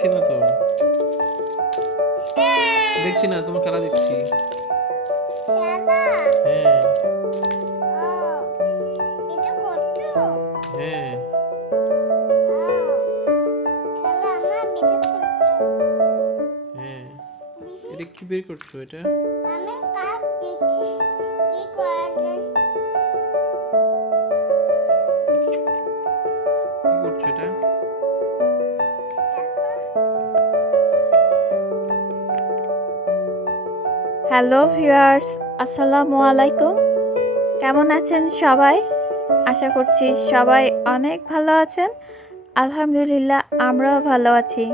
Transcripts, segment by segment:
দেখছি না তো। দেখছি না তোমার খেলা দেখছি হ্যাঁ। হ্যাঁ। হ্যাঁ। এটা কি বের করছ এটা? আমি কাপ দেখছি, কি করা হ্যালো ভিউয়ার্স, আসসালামু আলাইকুম। কেমন আছেন সবাই? আশা করছি সবাই অনেক ভালো আছেন। আলহামদুলিল্লাহ, আমরাও ভালো আছি।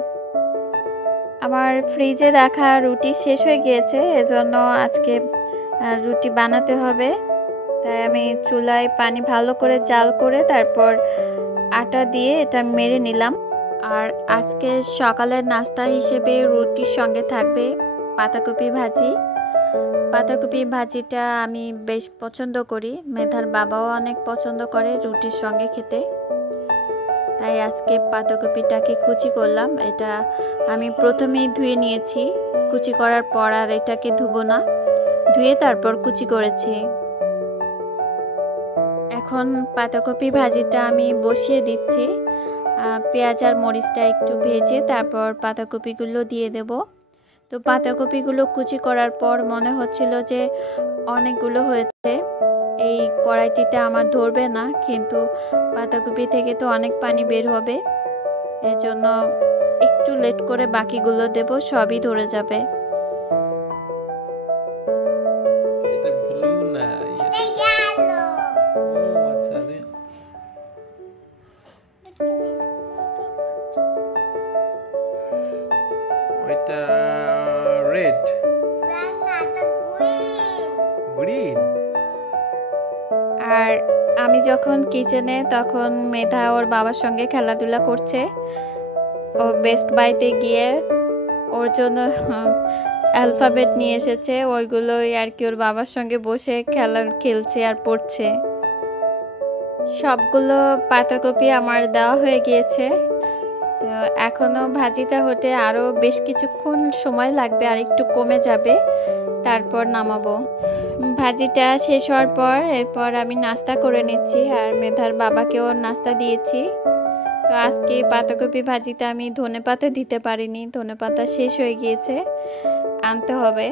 আমার ফ্রিজে রাখা রুটি শেষ হয়ে গিয়েছে, এজন্য আজকে রুটি বানাতে হবে। তাই আমি চুলায় পানি ভালো করে জাল করে তারপর আটা দিয়ে এটা মেরে নিলাম। আর আজকে সকালের নাস্তা হিসেবে রুটির সঙ্গে থাকবে পাতাকপি ভাজি। পাতাকপি ভাজিটা আমি বেশ পছন্দ করি। মেধার বাবাও অনেক পছন্দ করে রুটির সঙ্গে খেতে। তাই আজকে পাতাকপিটাকে কুচি করলাম। এটা আমি প্রথমেই ধুয়ে নিয়েছি। কুচি করার পর আর এটাকে ধুবো না। ধুয়ে তারপর কুচি করেছি। এখন পাতাকপি ভাজিটা আমি বসিয়ে দিচ্ছি। পেঁয়াজ আর মরিচটা একটু ভেজে তারপর পাতাকপিগুলো দিয়ে দেবো। তো পাতাকপিগুলো কুচি করার পর মনে হচ্ছিল যে অনেকগুলো হয়েছে। এই কড়াইটিতে আমার ধরবে না কিন্তু পাতাকপি থেকে তো অনেক পানি বের হবে। এজন্য একটু লেট করে বাকিগুলো দেব সবই ধরে যাবে। এটা ব্লু না এটা গেলো ও আচ্ছা ওইটা আর আমি যখন কিচেনে তখন মেধা ওর বাবার সঙ্গে খেলাধুলা করছে। ও বেস্ট বাইতে গিয়ে ওর জন্য অ্যালফাবেট নিয়ে এসেছে। ওইগুলোই আর কি ওর বাবার সঙ্গে বসে খেলা, খেলছে আর পড়ছে। সবগুলো পাতাকপি আমার দেওয়া হয়ে গিয়েছে। তো এখনও ভাজিটা হতে আরও বেশ কিছুক্ষণ সময় লাগবে, আর একটু কমে যাবে। তারপর নামাবো। ভাজিটা শেষ হওয়ার পর এরপর আমি নাস্তা করে নিচ্ছি আর মেধার বাবাকেও নাস্তা দিয়েছি। তো আজকে পাতাকপি ভাজিতে আমি ধনে পাতা দিতে পারিনি, ধনে পাতা শেষ হয়ে গিয়েছে, আনতে হবে।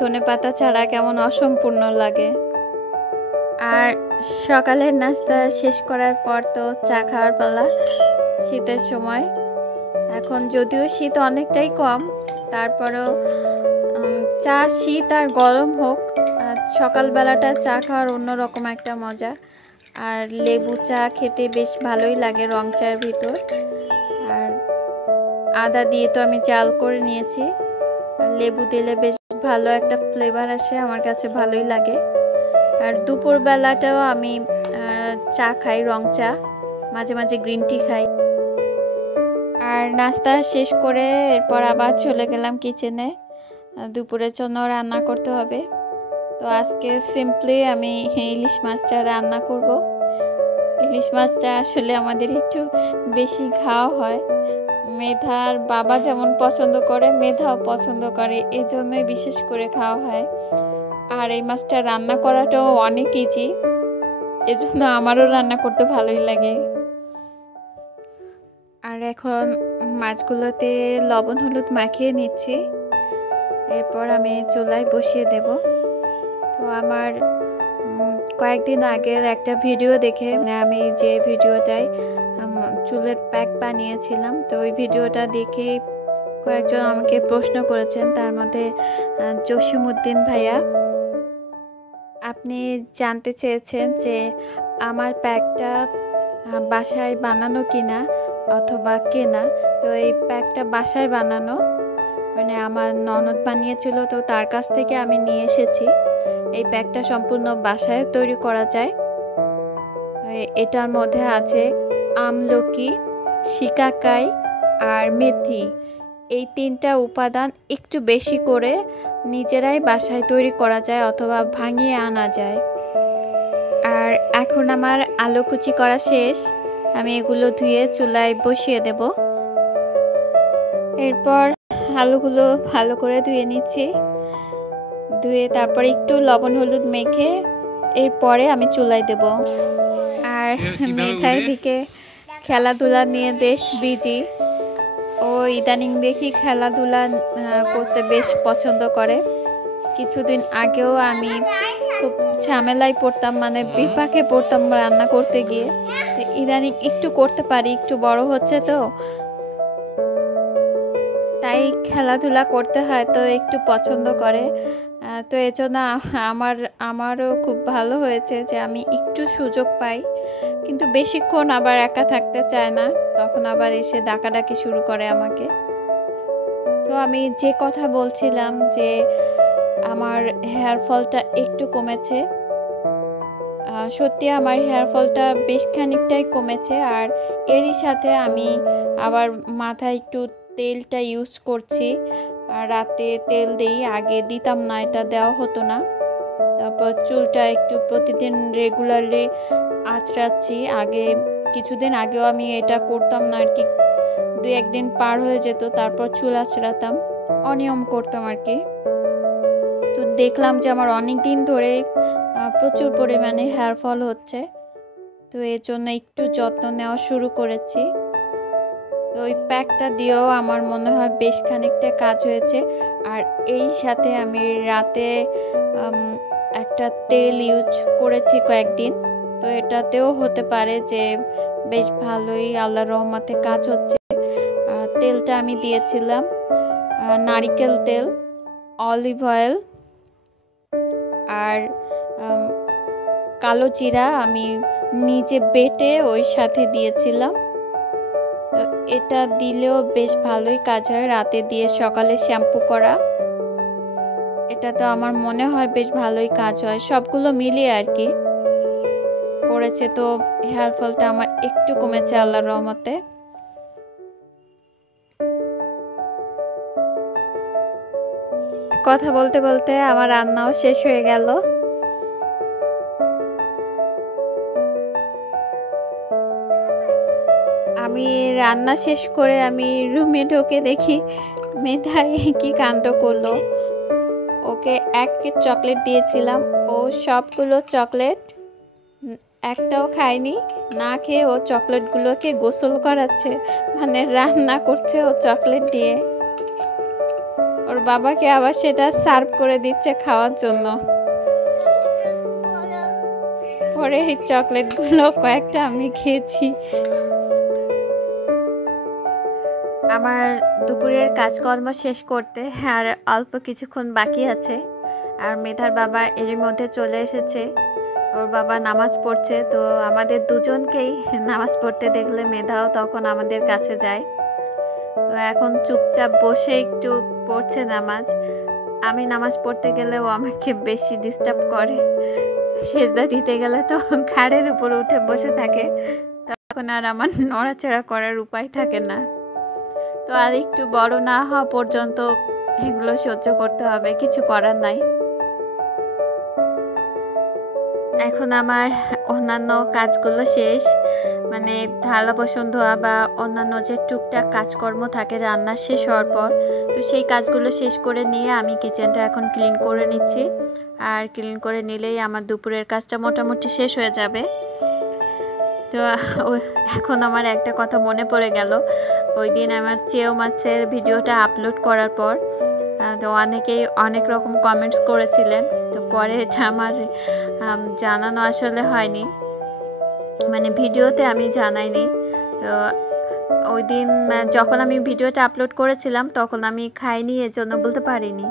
ধনে পাতা ছাড়া কেমন অসম্পূর্ণ লাগে। আর সকালের নাস্তা শেষ করার পর তো চা খাওয়ার পালা শীতের সময়। এখন যদিও শীত অনেকটাই কম, তারপরেও চা, শীত আর গরম হোক সকালবেলাটা চা খাওয়ার অন্যরকম একটা মজা। আর লেবু চা খেতে বেশ ভালোই লাগে রং চায়ের ভিতর। আর আদা দিয়ে তো আমি চাল করে নিয়েছি। লেবু দিলে বেশ ভালো একটা ফ্লেভার আসে, আমার কাছে ভালোই লাগে। আর দুপুরবেলাটাও আমি চা খাই, রং চা, মাঝে মাঝে গ্রিন টি খাই। আর নাস্তা শেষ করে এরপর আবার চলে গেলাম কিচেনে দুপুরের জন্য রান্না করতে হবে। তো আজকে সিম্পলি আমি ইলিশ মাছটা রান্না করব। ইলিশ মাছটা আসলে আমাদের একটু বেশি খাওয়া হয়। মেধার বাবা যেমন পছন্দ করে, মেধাও পছন্দ করে, এজন্যই বিশেষ করে খাওয়া হয়। আর এই মাছটা রান্না করাটাও অনেক ইজি এজন্য আমারও রান্না করতে ভালোই লাগে। আর এখন মাছগুলোতে লবণ, হলুদ মাখিয়ে নিচ্ছি। এরপর আমি চুলায় বসিয়ে দেব। তো আমার কয়েকদিন আগের একটা ভিডিও দেখে মানে আমি যে ভিডিওটায় চুলের প্যাক বানিয়েছিলাম তো ওই ভিডিওটা দেখে কয়েকজন আমাকে প্রশ্ন করেছেন তার মধ্যে আহ, জসিমউদ্দিন ভাইয়া আপনি জানতে চেয়েছেন যে আমার প্যাকটা বাসায় বানানো কিনা অথবা কেনা? তো এই প্যাকটা বাসায় বানানো মানে আমার ননদ বানিয়েছিল, তো তার কাছ থেকে আমি নিয়ে এসেছি। এই প্যাকটা সম্পূর্ণ বাসায় তৈরি করা যায়। এটার মধ্যে আছে আমলকি, শিকাকাই আর মেথি। এই তিনটা উপাদান একটু বেশি করে নিজেরাই বাসায় তৈরি করা যায় অথবা ভাঙিয়ে আনা যায়। আর এখন আমার আলু কুচি করা শেষ। আমি এগুলো ধুয়ে চুলায় বসিয়ে দেব। এরপর আলুগুলো ভালো করে ধুয়ে নিচ্ছি। ধুয়ে তারপর একটু লবণ হলুদ মেখে এরপরে আমি চুলায় দেব। আর উড়ে? এদিকে খেলাধুলা নিয়ে বেশ বিজি। ও ইদানিং দেখি খেলাধুলা করতে বেশ পছন্দ করে। কিছুদিন আগেও আমি খুব ঝামেলায় পড়তাম মানে বিপাকে পড়তাম রান্না করতে গিয়ে। তো ইদানিং একটু করতে পারি একটু বড় হচ্ছে তো। তাই খেলাধুলা করতে হয় তো একটু পছন্দ করে। তো এজন্য আমার, আমারও খুব ভালো হয়েছে যে আমি একটু সুযোগ পাই। কিন্তু বেশিক্ষণ আবার একা থাকতে চায় না। তখন আবার এসে ডাকাডাকি শুরু করে আমাকে। তো আমি যে কথা বলছিলাম যে আমার হেয়ার ফলটা একটু কমেছে সত্যি আমার হেয়ার ফলটা বেশ খানিকটাই কমেছে। আর এরই সাথে আমি আবার মাথায় একটু তেলটা ইউজ করছি। রাতে তেল দেই, আগে দিতাম না, এটা দেওয়া হতো না। তারপর চুলটা একটু প্রতিদিন রেগুলারলি আঁচড়াচ্ছি। আগে, কিছুদিন আগেও আমি এটা করতাম না, আর কি। দু একদিন পার হয়ে যেত, তারপর চুল আঁচড়াতাম। অনিয়ম করতাম, আর কি। তো দেখলাম যে আমার অনেক দিন ধরে প্রচুর পরিমাণে হেয়ার ফল হচ্ছে। তো এর জন্য একটু যত্ন নেওয়া শুরু করেছি। তো ওই প্যাকটা দিয়েও আমার মনে হয় বেশ খানিকটা কাজ হয়েছে। আর এই সাথে আমি রাতে একটা তেল ইউজ করেছি কয়েকদিন। তো এটাতেও হতে পারে যে বেশ ভালোই আল্লাহ রহমাতে কাজ হচ্ছে। তেলটা আমি দিয়েছিলাম নারিকেল তেল, অলিভ অয়েল আর কালো জিরা আমি নিজে বেটে ওই সাথে দিয়েছিলাম। এটা দিলেও বেশ ভালোই কাজ হয় রাতে দিয়ে সকালে শ্যাম্পু করা। এটা তো আমার মনে হয় বেশ ভালোই কাজ হয়, সবগুলো মিলিয়ে আর কি। করেছে তো, হেয়ার ফলটা আমার একটু কমেছে আল্লাহর রহমতে। কথা বলতে বলতে আমার রান্নাও শেষ হয়ে গেল। আমি রান্না শেষ করে আমি রুমে ঢোকে দেখি মেধাই কি কাণ্ড করল। ওকে এক কেট চকলেট দিয়েছিলাম। ও সবগুলো চকলেট একটাও খায়নি। না খেয়ে ও চকলেটগুলোকে গোসল করাচ্ছে। মানে রান্না করছে ও চকলেট দিয়ে। ওর বাবাকে আবার সেটা সার্ভ করে দিচ্ছে খাওয়ার জন্য। পরে এই চকলেটগুলো কয়েকটা আমি খেয়েছি। আমার দুপুরের কাজকর্ম শেষ করতে আর অল্প কিছুক্ষণ বাকি আছে। আর মেধার বাবা এরই মধ্যে চলে এসেছে। ওর বাবা নামাজ পড়ছে, তো আমাদের দুজনকেই নামাজ পড়তে দেখলে মেধাও তখন আমাদের কাছে যায়। তো এখন চুপচাপ বসে একটু পড়ছে নামাজ। আমি নামাজ পড়তে গেলেও আমাকে বেশি ডিস্টার্ব করে। সেজদা দিতে গেলে তো ঘাড়ের উপর উঠে বসে থাকে। তখন আর আমার নড়াচড়া করার উপায় থাকে না। তো আর একটু বড় না হওয়া পর্যন্ত এগুলো সহ্য করতে হবে, কিছু করার নাই। এখন আমার অন্যান্য কাজগুলো শেষ মানে থালা বাসন ধোয়া বা অন্যান্য যে টুকটাক কাজকর্ম থাকে রান্না শেষ হওয়ার পর, তো সেই কাজগুলো শেষ করে নিয়ে আমি কিচেনটা এখন ক্লিন করে নিচ্ছি। আর ক্লিন করে নিলেই আমার দুপুরের কাজটা মোটামুটি শেষ হয়ে যাবে। তো এখন আমার একটা কথা মনে পড়ে গেল। ওই দিন আমার চেও মাছের ভিডিওটা আপলোড করার পর তো অনেকেই অনেক রকম কমেন্টস করেছিলেন। তো পরে এটা আমার জানানো আসলে হয়নি। মানে ভিডিওতে আমি জানাইনি। তো ওই দিন যখন আমি ভিডিওটা আপলোড করেছিলাম, তখন আমি খাইনি এর জন্য বলতে পারিনি।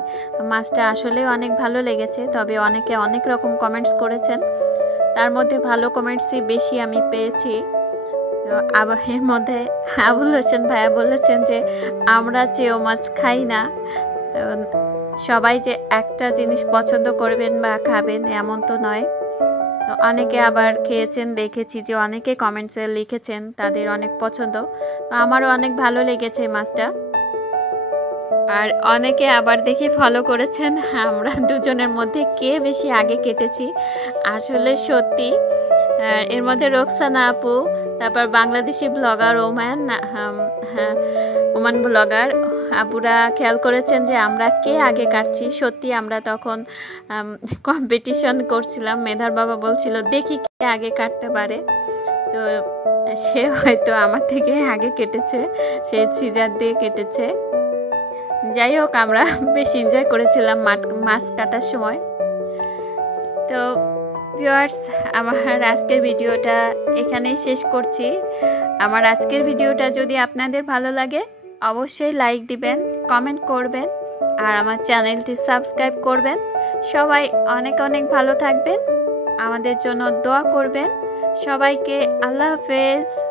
মাছটা আসলে অনেক ভালো লেগেছে, তবে অনেকে অনেক রকম কমেন্টস করেছেন। তার মধ্যে ভালো কমেন্টসই বেশি আমি পেয়েছি। এর মধ্যে আবুল হোসেন ভাইয়া বলেছেন যে, আমরা চেও মাছ খাই না। সবাই যে একটা জিনিস পছন্দ করবেন বা খাবেন এমন তো নয়। অনেকে আবার খেয়েছেন, দেখেছি যে অনেকে কমেন্টসে লিখেছেন তাদের অনেক পছন্দ। আমারও অনেক ভালো লেগেছে মাছটা। আর অনেকে আবার দেখি ফলো করেছেন, আমরা দুজনের মধ্যে কে বেশি আগে কেটেছি। আসলে সত্যি এর মধ্যে রোকসানা আপু, তারপর বাংলাদেশি ব্লগার ওমান হ্যাঁ ওমান ব্লগার আপুরা খেয়াল করেছেন যে আমরা কে আগে কাটছি? সত্যি আমরা তখন কম্পিটিশন করছিলাম, মেধার বাবা বলছিল, দেখি কে আগে কাটতে পারে। তো সে হয়তো আমার থেকে আগে কেটেছে, সে সিজার দিয়ে কেটেছে। যাই হোক, আমরা বেশ এনজয় করেছিলাম মাছ কাটার সময়। তো ভিউয়ার্স আমার আজকের ভিডিওটা এখানেই শেষ করছি। আমার আজকের ভিডিওটা যদি আপনাদের ভালো লাগে, অবশ্যই লাইক দিবেন কমেন্ট করবেন, আর আমার চ্যানেলটি সাবস্ক্রাইব করবেন। সবাই অনেক অনেক ভালো থাকবেন, আমাদের জন্য দোয়া করবেন। সবাইকে আল্লাহ হাফেজ।